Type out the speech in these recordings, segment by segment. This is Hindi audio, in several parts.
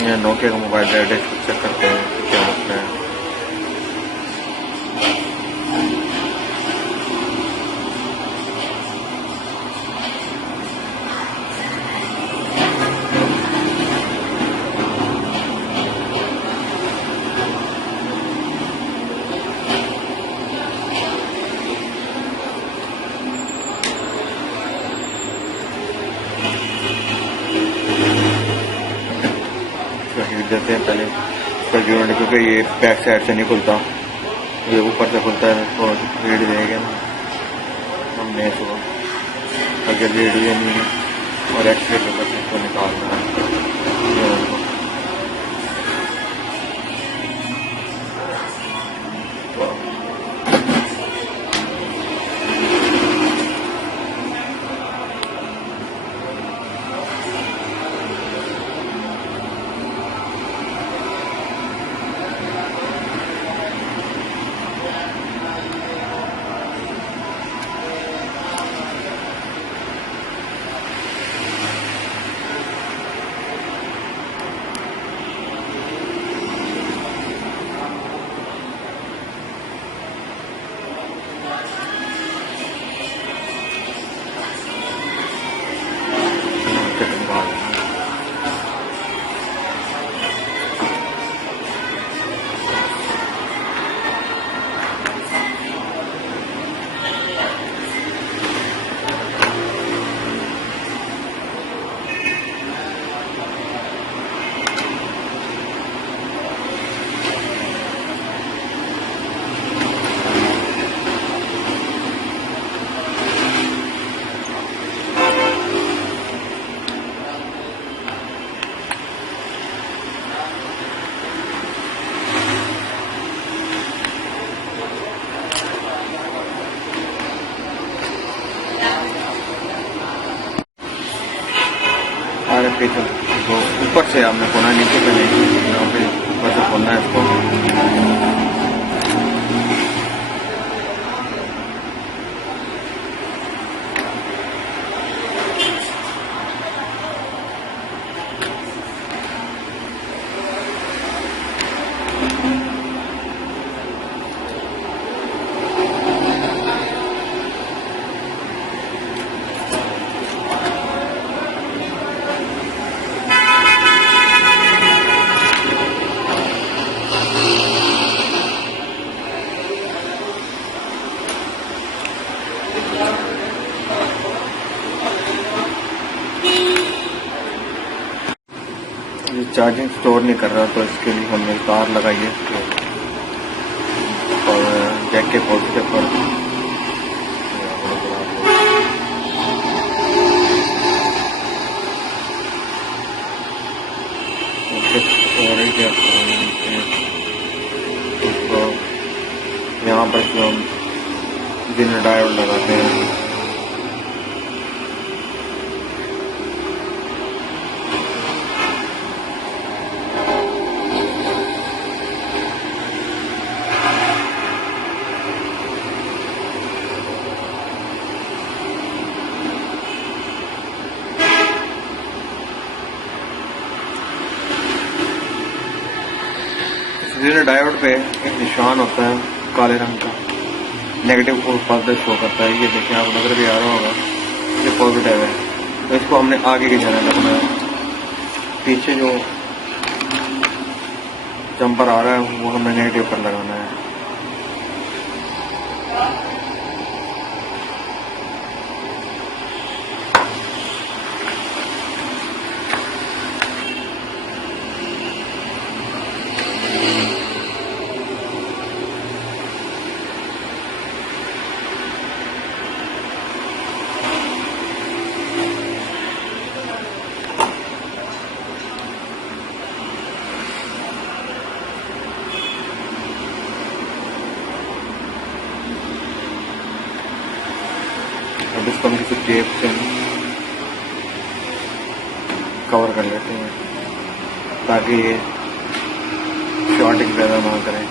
ये नोकिया का मोबाइल है, चेक करते हैं क्या मसला है। हीट देते हैं पहले इसका यूनिट, क्योंकि ये बैक साइड से नहीं खुलता, ये ऊपर से खुलता है तो हीट देगा ना। हमने सुबह अगर हीट देनी है और एक्सरे पेपर से इसको निकालना है। अरे पीछे तो ऊपर से आपने खोना, नीचे पे नहीं, यहाँ पे ऊपर से खोलना है इसको। चार्जिंग स्टोर नहीं कर रहा तो इसके लिए हमने तार लगाई है और जैक के पॉजिटिव पर यहाँ पर जो हम दिन डायोड लगाते हैं, डायोड पे एक निशान होता है काले रंग का, नेगेटिव को फादर शो करता है। ये देखिए, आपको नजर भी आ रहा होगा, ये पॉजिटिव है, तो इसको हमने आगे की जाने लगना है। पीछे जो जंपर आ रहा है वो हमने नेगेटिव पर लगाना है। अब इसको हम किसी टेप से कवर कर लेते हैं ताकि ये शॉर्टिंग पैदा ना करें।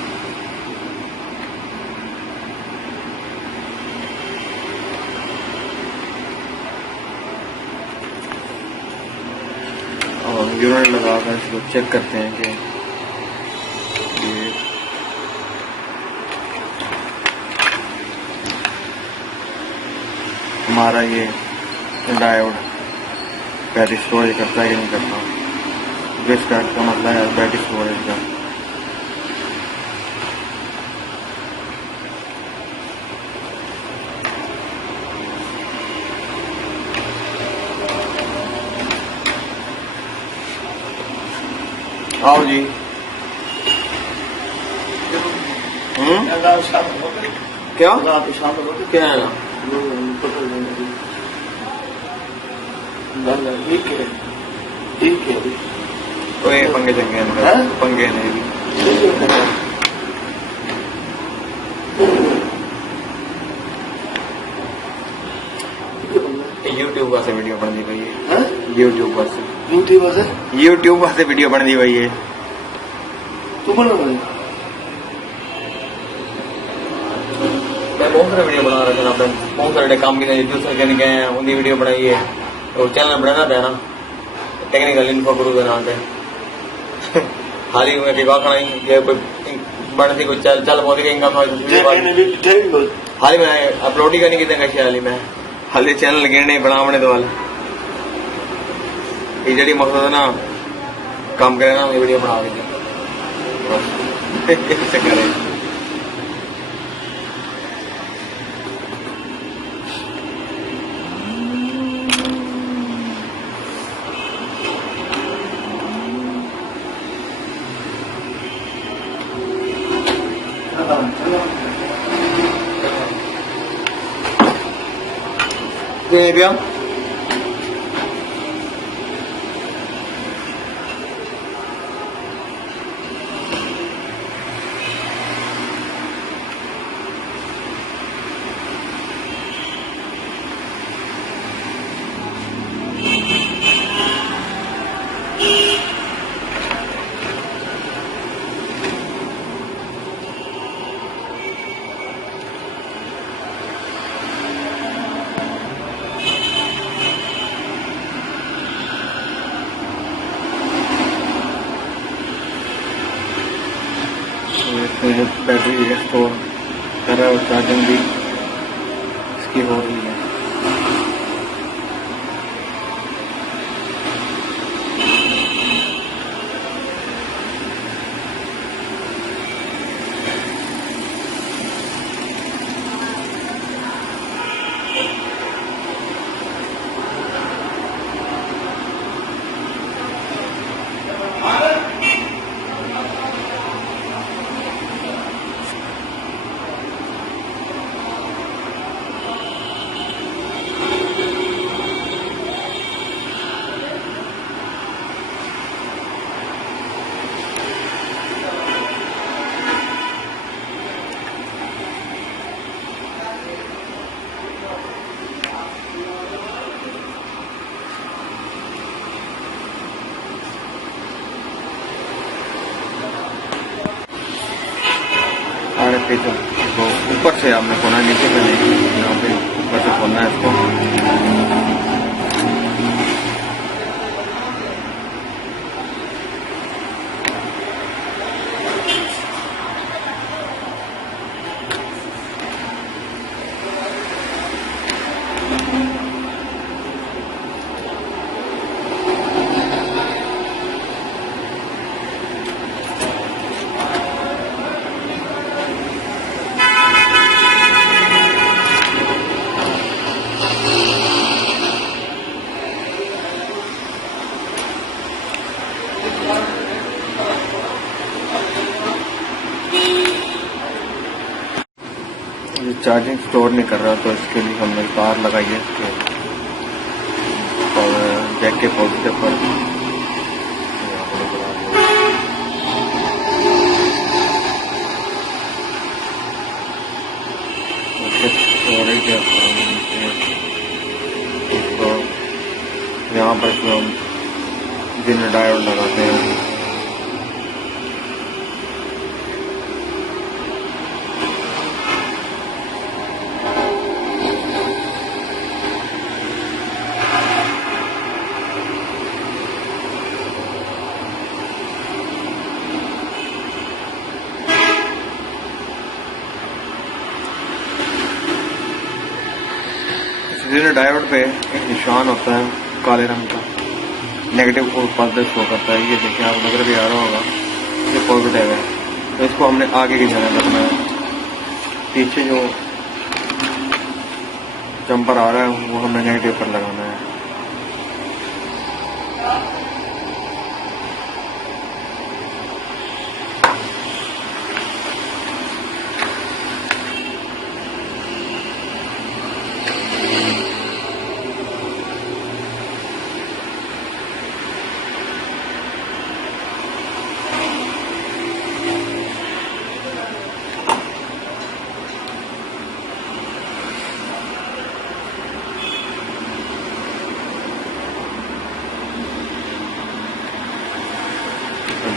और हम यूनिट लगाकर इसको चेक करते हैं कि ये हमारा ये डायोड बैटरी स्टोरेज करता है कि नहीं करता। जिसका मतलब है बैटरी स्टोरेज का। आओ जी। क्या क्या है ना? ठीक है तो ये पंगे चंगे पंगे नहीं। यूट्यूब से वीडियो बन दी भाई है। यूट्यूब से वीडियो बन दी भाई है। तू बना भाई मैं बहुत सारे वीडियो बना रहा था। बहुत सारे काम की दूसरे कहने गए हैं उनकी वीडियो बनाई है और चैनल बनाना पैना टेक्निकल इन्फो गुरु के नाम पे। हाल ही में ये कोई बनती कोई चल बहुत इनकम हाल ही में अपलोड ही करनी की हाल ही में हाल चैनल गिरने बनावने तो वाले ये जड़ी मकसद है ना काम करे ना वीडियो बना के करे। भैया बैटरी स्टोर कर रहा है और चार्जिंग भी इसकी हो रही है। तो ऊपर से आपने खोना नीचे पे नहीं, यहाँ पे ऊपर से खोलना है इसको। चार्जिंग स्टोर नहीं कर रहा तो इसके लिए हमने तार लगाई है इसके और जैक के पॉजिटिव पर तो यहाँ पर जो हम जिन डायोड लगाते हैं इसलिए डायोड पे एक निशान होता है काले रंग का, नेगेटिव को उत्पादन शो करता है। ये देखिए आप नजर भी आ रहा होगा, ये पॉजिटिव है। तो इसको हमने आगे की तरह रखना है। पीछे जो जंपर आ रहा है वो हमने नेगेटिव पर लगाना है।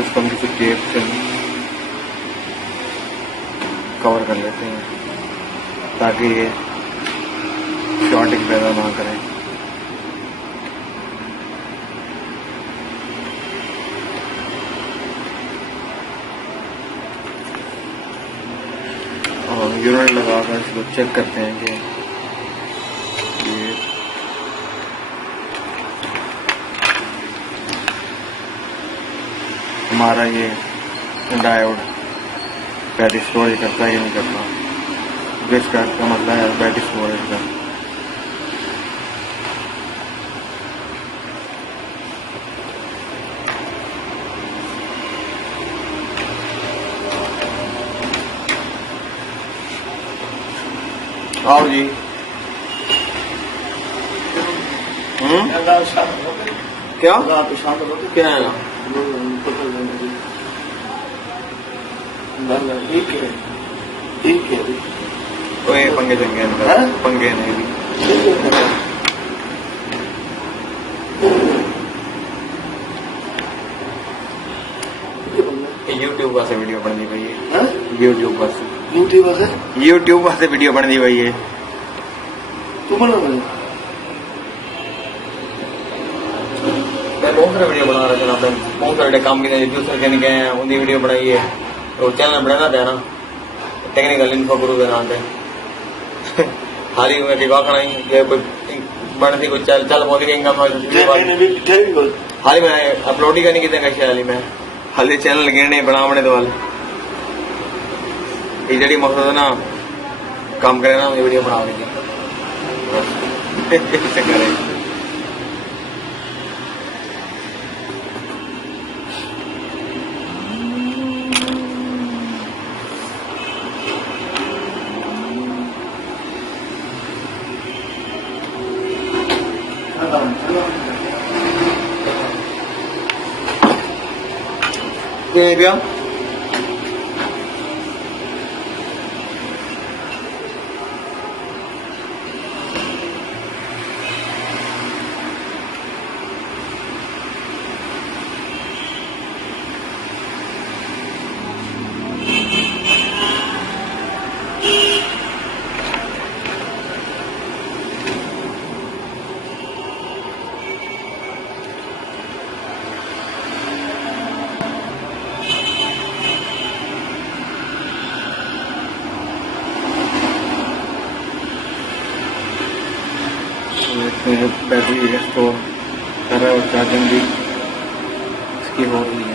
इसको हम किसी टेप से कवर कर लेते हैं ताकि ये शॉर्टिंग पैदा ना करें। और यूनिट लगाकर इसको चेक करते हैं कि ये हमारा ये डायोड बैटरी स्टोरेज करता है या नहीं करता। इसका मतलब है बैटरी स्टोरेज का। आओ जी। क्या क्या है ना? ठीक है तो ये पंगे चंगे पंगे नहीं भी। यूट्यूब से वीडियो बननी पई है। यूट्यूब से वीडियो बननी पई है। तू बना मैं बहुत सारे वीडियो बना रहा था, बहुत सारे काम की दूसरे के नहीं गए उनकी वीडियो बनाई है। तो चैनल बनाना था ना, टेक्निकल इन्फो गुरु के नाम पे। हाल ही में कि वाकई ये कोई बनती कोई चल बहुत ही इनकम हाल ही में अपलोड ही करने की देंगे। हाल ही में हाल चैनल गिरने बनावने तो ये जड़ी मकसद है ना काम करे ना वीडियो बनाने की करे। भैया बैटरी स्टोर कर रहा है और चार्जिंग भी इसकी हो रही है।